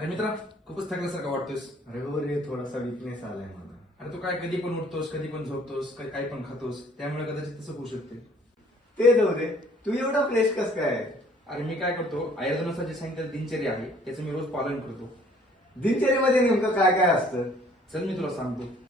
अरे मित्रा, खूपच थकल्यासारखं वाटतोस. अरे हो रे, थोडासा विकनेस आलाय मला. अरे तू काय कधी पण उठतोस, कधी पण झोपतोस, काही पण खातोस, त्यामुळे कदाचित तसं होऊ शकते. ते जाऊ दे, तू एवढा फ्रेश कस काय? अरे मी काय करतो, आयुर्वेदानुसार जे सांगितलं दिनचर्या आहे त्याचं मी रोज पालन करतो. दिनचर्येमध्ये नेमकं काय काय असतं? चल मी तुला सांगतो.